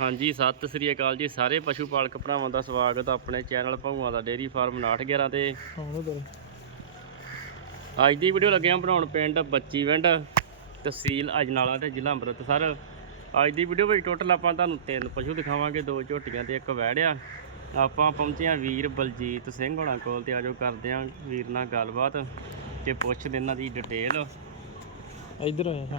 ਹਾਂਜੀ, ਸਤਿ ਸ੍ਰੀ ਅਕਾਲ ਜੀ। ਸਾਰੇ ਪਸ਼ੂ ਪਾਲਕ ਭਰਾਵਾਂ ਦਾ ਸਵਾਗਤ ਆਪਣੇ ਚੈਨਲ ਭਗਵਾਂ ਦਾ ਡੇਰੀ ਫਾਰਮ 911 ਤੇ। ਅੱਜ ਦੀ ਵੀਡੀਓ ਲੱਗਿਆ ਬਣਾਉਣ ਪਿੰਡ ਬੱਚੀ ਵਿੰਡ, ਤਹਿਸੀਲ ਅਜਨਾਲਾ ਤੇ ਜ਼ਿਲ੍ਹਾ ਅੰਮ੍ਰਿਤਸਰ। ਅੱਜ ਦੀ ਵੀਡੀਓ ਵਿੱਚ ਟੋਟਲ ਆਪਾਂ ਤੁਹਾਨੂੰ ਤਿੰਨ ਪਸ਼ੂ ਦਿਖਾਵਾਂਗੇ, ਦੋ ਝੋਟੀਆਂ ਤੇ ਇੱਕ ਵੈੜਿਆ ਆਪਾਂ ਪਹੁੰਚੇ ਆ ਵੀਰ ਬਲਜੀਤ ਸਿੰਘ ਹੋਣਾ ਕੋਲ ਤੇ ਆਜੋ ਕਰਦੇ ਆ ਵੀਰ ਨਾਲ ਗੱਲਬਾਤ ਤੇ ਪੁੱਛਦੇ ਇਹਨਾਂ ਦੀ ਡਿਟੇਲ ਇੱਧਰ ਆਇਆ ਹਾਂ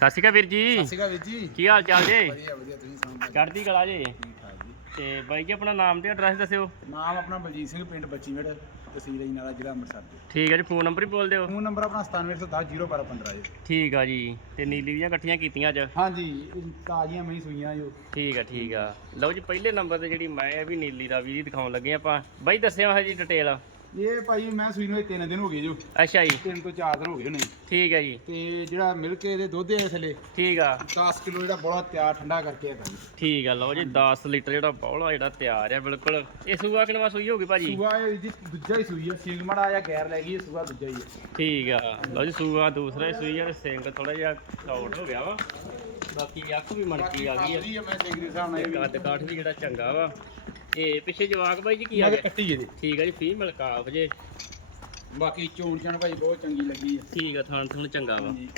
ਸਤਿ ਸ਼੍ਰੀ ਅਕਾਲ ਵੀਰ ਜੀ। ਸਤਿ ਸ਼੍ਰੀ ਅਕਾਲ ਵੀਰ ਜੀ। ਕੀ ਹਾਲ ਚਾਲ ਜੀ? ਵਧੀਆ ਵਧੀਆ ਤੁਸੀਂ ਸੁਣਾਓ? ਚੜ੍ਹਦੀ ਕਲਾ ਜੀ। ਠੀਕ ਠਾਕ ਜੀ। ਤੇ ਬਾਈ ਜੀ ਆਪਣਾ ਨਾਮ ਤੇ ਐਡਰੈਸ ਦੱਸਿਓ। ਨਾਮ ਆਪਣਾ ਬਲਜੀਤ ਸਿੰਘ ਪਿੰਡ ਬੱਚੀਵਿੰਡ ਤਹਿਸੀਲ ਅਜਨਾਲਾ ਜ਼ਿਲ੍ਹਾ ਅੰਮ੍ਰਿਤਸਰ ਜੀ। ਠੀਕ ਹੈ ਜੀ ਫੋਨ ਨੰਬਰ ਹੀ ਬੋਲ ਦਿਓ। ਫੋਨ ਨੰਬਰ ਆਪਣਾ 9710101215 ਜੀ। ਠੀਕ ਆ ਜੀ ਤੇ ਨੀਲੀ ਦੀਆਂ ਇਕੱਠੀਆਂ ਕੀਤੀਆਂ ਅੱਜ। ਹਾਂਜੀ ਇਹ ਤਾਜ਼ੀਆਂ ਮਹੀਂ ਸੂਈਆਂ ਜੋ ਠੀਕ ਆ ਠੀਕ ਆ। ਲਓ ਜੀ ਪਹਿਲੇ ਨੰਬਰ ਤੇ ਜਿਹੜੀ ਮੈਂ ਇਹ ਵੀ ਨੀਲੀ ਦਾ ਵੀ ਦਿਖਾਉਣ ਲੱਗੇ ਆਪਾਂ। ਬਾਈ ਦੱਸਿਓ ਹੈ ਜੀ ਡਿਟੇਲ ਇਹ ਭਾਈ ਮੈਂ ਸੂਈ ਨੂੰ ਇਹ ਤਿੰਨ ਦਿਨ ਹੋ ਗਏ ਜੋ ਅੱਛਾ ਜੀ। ਤਿੰਨ ਤੋਂ ਚਾਰ ਦਿਨ ਹੋ ਗਏ ਹੋਣੇ ਠੀਕ ਹੈ ਜੀ। ਤੇ ਜਿਹੜਾ ਮਿਲ ਕੇ ਇਹਦੇ ਦੁੱਧ ਹੈ ਥੱਲੇ ਠੀਕ ਆ। 10 ਕਿਲੋ ਜਿਹੜਾ ਬੜਾ ਤਿਆਰ ਠੰਡਾ ਕਰਕੇ ਹੈਗਾ ਜੀ ਠੀਕ ਆ ਲਓ ਜੀ 10 ਲੀਟਰ ਜਿਹੜਾ ਬੌਲਾ ਜਿਹੜਾ ਤਿਆਰ ਆ ਬਿਲਕੁਲ। ਇਹ ਸੂਆ ਕਿਨਵਾ ਸੂਈ ਹੋਗੀ ਭਾਜੀ? ਸੂਆ ਇਹ ਜੀ ਦੂਜਾ ਹੀ ਸੂਈ ਹੈ ਸਿੰਗ ਮੜਾ ਜਾਂ ਗੈਰ ਲੈ ਗਈ ਇਹ ਸੂਆ ਦੂਜਾ ਹੀ ਹੈ ਠੀਕ ਆ। ਲਓ ਜੀ ਸੂਆ ਦੂਸਰਾ ਹੀ ਸੂਈ ਆ ਤੇ ਸਿੰਘ ਥੋੜਾ ਜਿਹਾ ਸ਼ਾਰਟ ਹੋ ਗਿਆ ਵਾ। ਬਾਕੀ ਅੱਖ ਵੀ ਮਣਕੀ ਆ ਗਈ ਆ। ਮੈਂ ਸਿੰਗ ਦੇ ਹਿਸਾਬ ਨਾਲ ਕੱਦ ਕਾਠ ਵੀ ਜਿਹੜਾ ਚੰਗਾ ਵਾ। ਇਹ ਪਿੱਛੇ ਜਵਾਕ ਬਾਈ ਜੀ ਕੀ ਆ ਮਗਰ ਗਿਆ ਕੱਟੀ ਇਹਦੇ। ਠੀਕ ਆ ਜੀ ਫੀਮੇਲ ਕਾਫ ਜੇ ਬਾਕੀ ਚੋਣ ਚਣ ਭਾਈ ਬਹੁਤ ਚੰਗੀ ਲੱਗੀ ਹੈ ਠੀਕ ਆ ਥਣ ਥਣ ਚੰਗਾ ਵਾ। ਹਾਂਜੀ।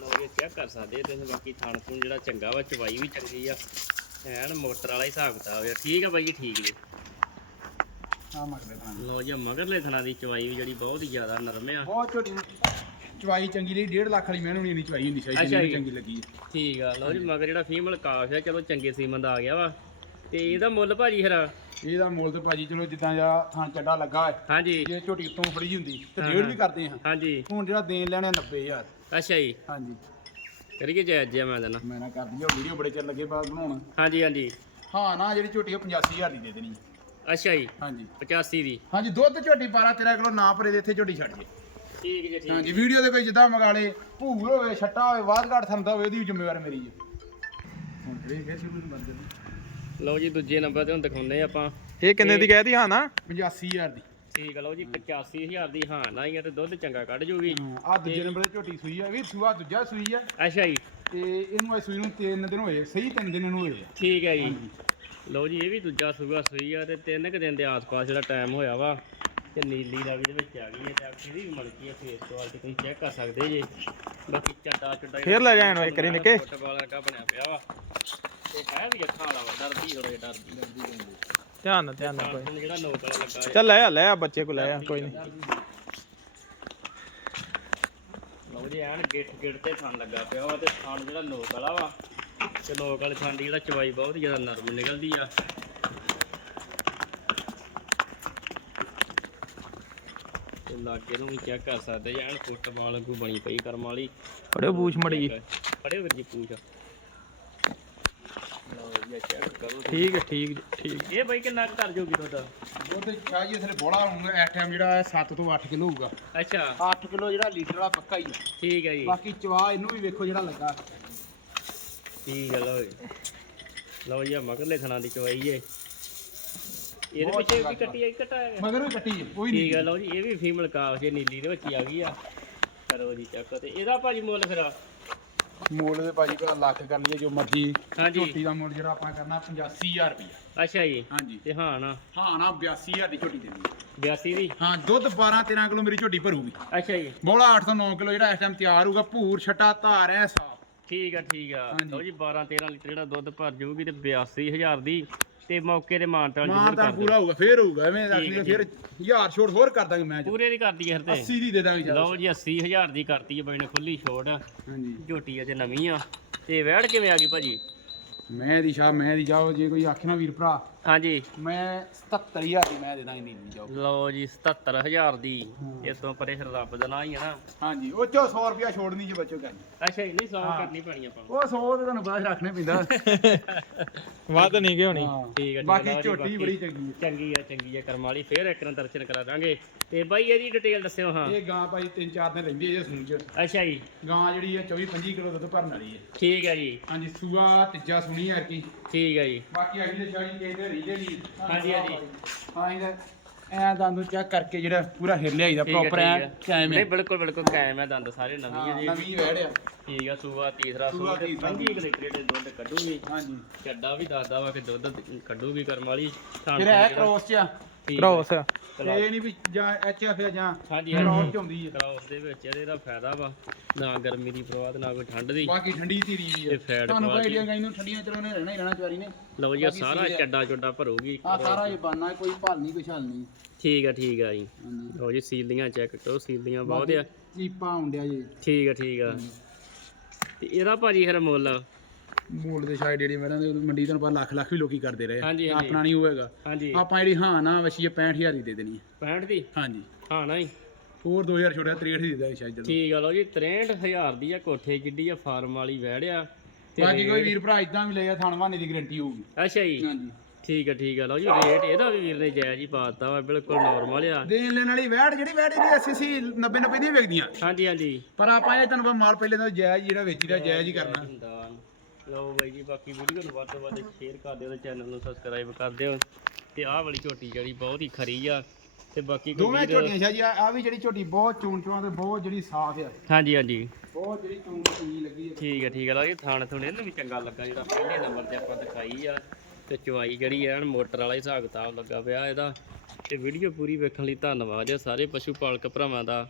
ਲਓ ਇਹ ਚੈੱਕ ਕਰ ਸਕਦੇ ਤੁਸੀਂ ਬਾਕੀ ਥਣ ਥਣ ਜਿਹੜਾ ਚੰਗਾ ਵਾ ਚਵਾਈ ਵੀ ਚੰਗੀ ਆ। ਐਨ ਮੋਟਰ ਵਾਲਾ ਹੀ ਹਿਸਾਬ ਕਿਤਾਬ ਆ। ਠੀਕ ਆ ਬਾਈ ਜੀ ਠੀਕ ਜੀ। ਆ ਮਗਦੇ ਤਾਂ ਲਓ ਜੀ ਮਗਰਲੇ ਥਣਾ ਦੀ ਚਵਾਈ ਵੀ ਜਿਹੜੀ ਬਹੁਤ ਹੀ ਜ਼ਿਆਦਾ ਨਰਮ ਆ। ਬਹੁਤ ਛੋਟੀ ਚਵਾਈ ਚੰਗੀ ਲਈ 1.5 ਲੱਖ ਵਾਲੀ ਮੈਨੂੰ ਨਹੀਂ ਇੰਨੀ ਚਵਾਈ ਹੁੰਦੀ ਸ਼ਾਇਦ ਅੱਛਾ ਜੀ। ਚੰਗੀ ਲੱਗੀ। ਠੀਕ ਆ ਲਓ ਜੀ ਮਗਰ ਜਿਹੜਾ ਫੀਮੇਲ ਕਾਫ ਆ ਚਲੋ ਚੰਗੇ ਸੀਮਨ ਦਾ ਆ ਗਿਆ ਵਾ। ਤੇ ਇਹਦਾ ਮੁੱਲ ਭਾਜੀ ਫਿਰ? ਇਹਦਾ ਮੁੱਲ ਤੇ ਭਾਜੀ ਚਲੋ ਜਿੱਦਾਂ ਜਾਂ ਥਾਂ ਚੱਡਾ ਲੱਗਾ ਹੈ। ਹਾਂਜੀ। ਜੇ ਝੋਟੀ ਤੋਂ ਫੜੀ ਹੁੰਦੀ ਤੇ ਹਾਂ, ਡੇਢ ਹਾਂ। ਵੀ ਕਰਦੇ ਹਾਂ। ਹਾਂਜੀ। ਹੁਣ ਜਿਹੜਾ ਦੇਣ ਲੈਣੇ 90000 ਅੱਛਾ ਜੀ। ਹਾਂਜੀ। ਕਰੀਏ ਜੈ ਜੈ ਮੈਂ ਦੇਣਾ ਮੈਂ ਨਾ ਕਰਦੀ ਉਹ ਵੀਡੀਓ ਬੜੇ ਚਿਰ ਲੱਗੇ ਬਾਅਦ ਬਣਾਉਣ। ਹਾਂਜੀ ਹਾਂਜੀ। ਹਾਂ ਨਾ ਜਿਹੜੀ ਝੋਟੀ ਉਹ 85000 ਦੀ ਦੇ ਦੇਣੀ। ਅੱਛਾ ਜੀ। ਹਾਂਜੀ। 85 ਦੀ। ਹਾਂਜੀ ਦੁੱਧ ਝੋਟੀ 12 13 ਕਿਲੋ ਨਾ ਭਰੇ ਦੇ ਇੱਥੇ ਝੋਟੀ ਛੱਡ ਜੇ ਠੀਕ ਜੀ ਠੀਕ। ਹਾਂਜੀ ਵੀਡੀਓ ਦੇ ਕੋਈ ਜਿੱਦਾਂ ਮਗਾਲੇ ਭੂਰ ਹੋਵੇ ਛੱਟਾ ਹੋਵੇ ਵਾਧਘਾਟ ਥੰਦਾ ਹੋਵੇ ਉਹਦੀ ਜ਼ਿੰਮੇਵਾਰ ਮੇਰੀ ਜੀ ਹੁਣ ਫੇਰ ਫੇਰ ਸ਼ੁਰੂ ਬਣ ਜਾਂਦੀ। ਲਓ ਜੀ ਦੂਜੇ ਨੰਬਰ ਤੇ ਹੁਣ ਦਿਖਾਉਂਦੇ ਆਪਾਂ। ਇਹ ਕਿੰਨੇ ਦੀ ਕਹਿਤੀ ਹਾਂ ਨਾ? 85000 ਦੀ। ਠੀਕ ਆ ਲਓ ਜੀ 85000 ਦੀ ਹਾਂ ਨਾ ਹੀ ਆ ਤੇ ਦੁੱਧ ਚੰਗਾ ਕੱਢ ਜੂਗੀ। ਆ ਦੂਜੇ ਨੰਬਰ ਤੇ ਝੋਟੀ ਸੂਈ ਆ ਵੀ ਸੂਆ ਦੂਜਾ ਸੂਈ ਆ। ਅੱਛਾ ਜੀ। ਤੇ ਇਹਨੂੰ ਇਹ ਸੂਈ ਨੂੰ ਤਿੰਨ ਦਿਨ ਹੋਏ ਸਹੀ ਤਿੰਨ ਦਿਨ ਇਹਨੂੰ ਹੋਏ ਆ। ਠੀਕ ਹੈ ਜੀ। ਲਓ ਜੀ ਇਹ ਵੀ ਦੂਜਾ ਸੂਆ ਸੂਈ ਆ ਤੇ ਤਿੰਨ ਕੁ ਦਿਨ ਦੇ ਆਸ-ਪਾਸ ਜਿਹੜਾ ਟਾਈਮ ਹੋਇਆ ਵਾ ਤੇ ਨੀਲੀ ਦਾ ਵੀ ਦੇ ਵਿੱਚ ਆ ਗਈ ਹੈ ਤੇ ਅੱਖੀ ਦੀ ਵੀ ਮਲਕੀ ਹੈ ਫੇਸ ਕੁਆਲਿਟੀ ਤੁਸੀਂ ਚੈੱਕ ਕਰ ਸਕਦੇ ਜੇ। ਬਾਕੀ ਚੱਡਾ ਚੁੱਡਾ ਫੇਰ ਲੈ ਜਾਣ ਇੱਕ ਵਾਰੀ ਨਿੱਕੇ। ਫੁੱਟਬਾਲ ਵਰਗਾ ਬਣਿਆ ਪਿਆ ਵਾ। ਤੇ ਹੈ ਵੀ ਅੱਖਾਂ ਵਾਲਾ ਵਾ ਡਰਦੀ ਥੋੜਾ ਜਿਹਾ ਡਰਦੀ ਡਰਦੀ ਜਾਂਦੀ ਧਿਆਨ ਨਾਲ ਧਿਆਨ ਨਾਲ ਕੋਈ। ਹੁਣ ਜਿਹੜਾ ਨੋਕ ਵਾਲਾ ਲੱਗਾ ਹੈ ਚੱਲ ਲੈ ਆ ਲੈ ਆ ਬੱਚੇ ਕੋ ਲੈ ਆ ਕੋਈ ਨਹੀਂ। ਲਓ ਜੀ ਐਨ ਗਿੱਟ ਗਿੱਟ ਤੇ ਥਣ ਲੱਗਾ ਪਿਆ ਵਾ ਤੇ ਥਣ ਜਿਹੜਾ ਨੋਕ ਵਾਲਾ ਵਾ ਤੇ ਨੋਕ ਵਾਲੇ ਥਣ ਦੀ ਜਿਹੜਾ ਚਵਾਈ ਬਹੁਤ ਜ਼ਿਆਦਾ ਨਰਮ ਨਿਕਲਦੀ ਆ। ਤੇ ਲਾਗੇ ਨੂੰ ਵੀ ਚੈੱਕ ਕਰ ਸਕਦੇ ਜੀ ਐਨ ਫੁੱਟਬਾਲ ਵਾਂਗੂ ਬਣੀ ਪਈ ਕਰਮ ਵਾਲੀ। ਫੜਿਓ ਬੂਛ ਮੜੀ ਫੜਿਓ ਵੀਰ ਜੀ ਪੂਛ ਠੀਕ ਹੈ ਠੀਕ ਜੀ, ਠੀਕ ਇਹ ਬਾਈ ਕਿੰਨਾ ਕੁ ਕਰ ਜੂਗੀ ਦੁੱਧ ਦੁੱਧ ਚਾਹ ਜੀ ਇਥੇ ਬੋਲਾ ਹੋਊਗਾ ਇਸ ਟਾਈਮ ਜਿਹੜਾ 7 ਤੋਂ 8 ਕਿਲੋ ਹੋਊਗਾ। ਅੱਛਾ। 8 ਕਿਲੋ ਜਿਹੜਾ ਲੀਟਰ ਵਾਲਾ ਪੱਕਾ ਹੀ ਆ। ਠੀਕ ਹੈ ਜੀ। ਬਾਕੀ ਚਵਾ ਇਹਨੂੰ ਵੀ ਵੇਖੋ ਜਿਹੜਾ ਲੱਗਾ। ਠੀਕ ਹੈ ਲਓ ਜੀ। ਲਓ ਜੀ ਆਹ ਮਗਰਲੇ ਥਣਾ ਦੀ ਚਵਾਈ ਏ। ਇਹਦੇ ਬਹੁਤ ਪਿੱਛੇ ਚੰਗਾ ਵੀ ਕੱਟੀ ਹੈ ਕੱਟਾ ਹੈ ਮਗਰ ਵੀ ਕੱਟੀ ਹੈ ਕੋਈ ਠੀਕ ਹੈ ਨਹੀਂ ਲਓ ਜੀ ਇਹ ਵੀ ਫੀਮੇਲ ਕਾਫ ਜੇ ਨੀਲੀ ਦੇ ਵਿੱਚ ਹੀ ਆ ਗਈ ਆ। ਕਰੋ ਜੀ ਚੱਕ ਤੇ ਇਹਦਾ ਭਾਜੀ ਮੁੱਲ ਫਿਰ ਮੁੱਲ ਦੇ ਭਾਜੀ ਭਲਾ ਲੱਖ ਕਰ ਲਈਏ ਜੋ ਮਰਜ਼ੀ। ਹਾਂਜੀ। ਝੋਟੀ ਦਾ ਮੁੱਲ ਜਿਹੜਾ ਆਪਾਂ ਕਰਨਾ 85000 ਰੁਪਇਆ ਅੱਛਾ ਜੀ। ਹਾਂਜੀ। ਤੇ ਹਾਂ ਨਾ। ਹਾਂ ਨਾ 82000 ਦੀ ਝੋਟੀ ਦੇਣੀ 82 ਦੀ? ਹਾਂ ਦੁੱਧ 12 13 ਕਿਲੋ ਮੇਰੀ ਝੋਟੀ ਭਰੂਗੀ। ਅੱਛਾ ਜੀ। ਬੋਲਾ 8 ਤੋਂ 9 ਕਿਲੋ ਜਿਹੜਾ ਇਸ ਟਾਈਮ ਤਿਆਰ ਹੋਊਗਾ ਭੂਰ ਛਟਾ ਧਾਰ ਐ ਸਾਫ਼ ਠੀਕ ਆ ਠੀਕ ਆ। ਹਾਂਜੀ। ਲਓ ਜੀ 12 13 ਲੀਟਰ ਜਿਹੜਾ ਦੁੱਧ ਭਰ ਜਾਊਗੀ ਤੇ 82000 ਦੀ ਤੇ ਮੌਕੇ ਤੇ ਮਾਨਤਾਲ ਮਾਨ ਜ਼ਰੂਰ ਤਾਂ ਕਰ ਦਿਓ। ਪੂਰਾ ਹੋਊਗਾ ਫੇਰ ਹੋਊਗਾ ਐਵੇਂ ਠੀਕ ਹੈ, ਰੱਖਣੀ ਫਿਰ ਹਜ਼ਾਰ ਛੋੜ ਹੋਰ ਕਰ ਦਾਂਗੇ ਮੈਂ ਪੂਰੇ ਦੀ ਕਰਦੀ ਫਿਰ ਤੇ। 80 ਦੀ ਦੇ ਦਾਂਗੇ ਚੱਲ ਲਓ ਜੀ 80000 ਦੀ ਕਰਤੀ ਹੈ ਬਾਈ ਨੇ ਖੁੱਲੀ ਛੋੜ ਹਾਂਜੀ। ਝੋਟੀ ਅਜੇ ਨਵੀਂ ਆ। ਤੇ ਵੈੜ ਕਿਵੇਂ ਆ ਗਈ ਭਾਜੀ? ਮੈਂ ਦੀ ਸ਼ਾਹ ਮੈਂ ਦੀ ਜਾਓ ਜੇ ਕੋਈ ਆਖੇ ਨਾ ਵੀਰ ਭਰਾ। ਹਾਂਜੀ। ਮੈਂ 77000 ਦੀ ਮੈਂ ਦੇ ਦਾਂਗੀ ਨੀਲੀ ਜਾਓ ਲਓ ਜੀ 77000 ਦੀ। ਹਾਂ। ਇਸ ਤੋਂ ਪਰੇ ਫਿਰ ਰੱਬ ਦਾ ਨਾਂ ਹੀ ਹੈ ਨਾ। ਹਾਂਜੀ ਉਹ ਚੋ 100 ਰੁਪਿਆ ਛੋੜਨੀ ਜੇ ਬੱਚੋ ਕਰਨੀ ਅੱਛਾ ਜੀ ਨਹੀਂ ਸੌ ਹਾਂ। ਕਰਨੀ ਪੈਣੀ ਆਪਾਂ ਨੂੰ। ਉਹ 100 ਤੇ ਤੁਹਾਨੂੰ ਬਾਅਦ ਰੱਖਣੇ ਪੈਂਦਾ। ਵੱਧ ਨਹੀਂ ਗਏ ਹੋਣੀ। ਹਾਂ। ਠੀਕ ਹੈ, ਹੈ, ਬਾਕੀ ਝੋਟੀ ਬੜੀ ਚੰਗੀ ਹੈ ਚੰਗੀ ਆ ਚੰਗੀ ਆ ਕਰਮ ਵਾਲੀ। ਫੇਰ ਇੱਕ ਨਾਲ ਦਰਸ਼ਨ ਕਰਾ ਦਾਂਗੇ। ਤੇ ਬਾਈ ਇਹਦੀ ਡਿਟੇਲ ਦੱਸਿਓ ਹਾਂ। ਇਹ ਗਾਂ ਭਾਈ 3-4 ਦਿਨ ਰਹਿੰਦੀ ਹੈ ਜੇ ਸੂਣ ਚ। ਅੱਛਾ ਜੀ। ਗਾਂ ਜਿਹੜੀ ਹੈ 24-25 ਕਿਲੋ ਦੁੱਧ ਭਰਨ ਵਾਲੀ ਹੈ ਠੀਕ ਹੈ ਜੀ। ਹਾਂਜੀ ਸੂਆ ਤੀਜਾ ਸੁਣੀ ਹੈ ਕੀ ਠੀਕ ਹੈ ਜੀ। ਬਾਕੀ ਅਗਲੀ ਸ਼ਾਹੀ ਕੇ ਤੇ ਰੀਜੇ ਦੀ ਹਾਂਜੀ, ਹਾਂਜੀ। ਹਾਂ ਇਹਦਾ ਐ ਦੰਦ ਨੂੰ ਚੈੱਕ ਕਰਕੇ ਜਿਹੜਾ ਪੂਰਾ ਹਿਰ ਲਿਆਈਦਾ ਪ੍ਰੋਪਰ ਐ ਹੈ। ਕਾਇਮ ਨਹੀਂ ਬਿਲਕੁਲ ਬਿਲਕੁਲ ਕਾਇਮ ਹੈ ਦੰਦ ਸਾਰੇ ਨਵੀਂ ਹੈ ਜੀ ਨਵੀਂ ਵੈੜਿਆ ਠੀਕ ਆ ਸੂਆ ਤੀਸਰਾ ਸੂਆ ਤੇ ਤੀਸਰਾ। 25 ਲੀਟਰ ਦੇ ਦੁੱਧ ਕੱਢੂਗੀ ਹਾਂਜੀ ਚੱਡਾ ਵੀ ਦੱਸਦਾ ਵਾ ਕਿ ਦੁੱਧ ਕੱਢੂਗੀ ਕਰਮ ਵਾਲੀ ਫਿਰ ਇਹ ਕ੍ਰੋਸ ਚ ਆ। ਕ੍ਰੋਸ ਆ ਇਹ ਨਹੀਂ ਵੀ ਜਾਂ ਐਚ ਐਫ ਜਾਂ ਹਾਂਜੀ ਕ੍ਰੋਸ ਚ ਹੁੰਦੀ ਹੈ ਕ੍ਰੋਸ ਦੇ ਵਿੱਚ ਇਹਦੇ ਦਾ ਫਾਇਦਾ ਵਾ ਨਾ ਗਰਮੀ ਦੀ ਪ੍ਰਵਾਹ ਨਾ ਕੋਈ ਠੰਡ ਦੀ। ਬਾਕੀ ਠੰਡੀ ਧੀਰੀ ਤੇ ਹੈ ਤੁਹਾਨੂੰ ਕੋਈ ਆਈਡੀਆ ਗਾਈ ਨੂੰ ਠੰਡੀਆਂ ਚਲੋ ਨੇ ਰਹਿਣਾ ਹੀ ਰਹਿਣਾ ਚਵਾਰੀ ਨੇ। ਲਓ ਜੀ ਸਾਰਾ ਚੱਡਾ ਚੁੱਡਾ ਭਰੂਗੀ। ਆ ਸਾਰਾ ਇਹ ਬਾਨਾ ਕੋਈ ਭਲ ਨਹੀਂ ਕੋਈ ਛਲ ਨਹੀਂ। ਠੀਕ ਆ ਠੀਕ ਆ ਜੀ। ਲਓ ਜੀ ਸੀਲੀਆਂ ਚੈੱਕ ਕਰੋ ਸੀਲੀਆਂ ਬਹੁਤ ਆ। ਚੀਪਾ ਹੁੰਦਿਆ ਜੀ। ਠੀਕ ਆ ਠੀਕ ਆ। ਤੇ ਇਹਦਾ ਭਾਜੀ ਫਿਰ ਮੁੱਲ? ਮੂਲ ਦੇ ਸ਼ਾਇਦ ਜਿਹੜੀ ਮੇਰਾ ਦੇ ਮੰਡੀ ਤੁਹਾਨੂੰ ਪਤਾ ਲੱਖ ਲੱਖ ਵੀ ਲੋਕੀ ਕਰਦੇ ਰਹੇ ਹਾਂਜੀ। ਆਪਣਾ ਨਹੀਂ ਹੋਵੇਗਾ। ਹਾਂਜੀ। ਆਪਾਂ ਜਿਹੜੀ ਹਾਂ ਨਾ ਵਸ਼ੀ 65000 ਦੀ ਦੇ ਦੇਣੀ ਹੈ 65 ਦੀ? ਹਾਂਜੀ। ਹਾਂ ਨਾ ਜੀ। ਹੋਰ 2000 ਛੋੜਿਆ 63 ਦੀ ਦੇ ਦਾਂਗੇ ਸ਼ਾਇਦ ਜਦੋਂ। ਠੀਕ ਆ ਲਓ ਜੀ 63000 ਦੀ ਆ ਕੋਠੇ ਜਿੱਡੀ ਆ ਫਾਰਮ ਵਾਲੀ ਵਹਿੜਿਆ ਬਾਕੀ ਕੋਈ ਵੀਰ ਭਰਾ ਇਦਾਂ ਵੀ ਲਿਆ ਥਣ ਵਾਨੀ ਦੀ ਗਾਰੰਟੀ ਹੋਊਗੀ। ਅੱਛਾ ਜੀ। ਹਾਂਜੀ। ਠੀਕ ਆ ਠੀਕ ਆ ਲਓ ਜੀ ਰੇਟ ਇਹਦਾ ਵੀ ਵੀਰ ਨੇ ਜਾਇਜ਼ ਹੀ ਪਾਤਾ ਵਾ ਬਿਲਕੁਲ ਨਾਰਮਲ ਆ। ਦੇਣ ਲੈਣ ਵਾਲੀ ਵੈੜ ਜਿਹੜੀ ਵੈੜ ਦੀ 80 ਸੀ 90 90 ਦੀਆਂ ਵਿਕਦੀਆਂ। ਹਾਂਜੀ ਹਾਂਜੀ। ਪਰ ਆਪਾਂ ਇਹ ਤੁਹਾਨੂੰ ਪਤਾ ਮਾਲ ਪਹਿਲੇ ਤੋਂ ਜਾਇਜ਼ ਜਿਹੜਾ ਵੇਚੀਦਾ ਜਾਇਜ਼ ਹੀ ਕਰਨਾ। ਹੁੰਦਾ ਲਓ ਬਾਈ ਜੀ ਬਾਕੀ ਵੀਡੀਓ ਨੂੰ ਵੱਧ ਤੋਂ ਵੱਧ ਸ਼ੇਅਰ ਕਰ ਦਿਓ ਤੇ ਚੈਨਲ ਨੂੰ ਸਬਸਕ੍ਰਾਈਬ ਕਰ ਦਿਓ। ਤੇ ਆਹ ਵਾਲੀ ਝੋਟੀ ਜਿਹੜੀ ਬਹੁਤ ਹੀ ਖਰੀ ਆ ਤੇ ਬਾਕੀ ਕੋਈ ਦੋਵੇਂ ਵੀਰ- ਝੋਟੀਆਂ ਸ਼ਾਹ ਜੀ ਆ ਵੀ ਜਿਹੜੀ ਝੋਟੀ ਬਹੁਤ ਚੂਣ ਚੂਣ ਤੇ ਬਹੁਤ ਜਿਹੜੀ ਸਾਫ਼ ਆ। ਹਾਂਜੀ ਹਾਂਜੀ। ਬਹੁਤ ਜਿਹੜੀ ਚੂਣ ਚੰਗੀ ਲੱਗੀ ਹੈ ਠੀਕ ਹੈ ਠੀਕ ਹੈ ਜੀ ਥਾਣ ਥੁਣ ਇਹਨੂੰ ਵੀ ਚੰਗਾ ਲੱਗਾ ਜਿਹੜਾ ਪਹਿਲੇ ਨੰਬਰ ਤੇ ਆਪਾਂ ਦਿਖਾਈ ਆ। ਤੇ ਚੁਆਈ ਜਿਹੜੀ ਐਨ ਮੋਟਰ ਵਾਲਾ ਹੀ ਹਿਸਾਬ ਕਿਤਾਬ ਲੱਗਾ ਪਿਆ ਇਹਦਾ। ਤੇ ਵੀਡੀਓ ਪੂਰੀ ਵੇਖਣ ਲਈ ਧੰਨਵਾਦ ਆ ਸਾਰੇ ਪਸ਼ੂ ਪਾਲਕ ਭਰਾਵਾਂ ਦਾ।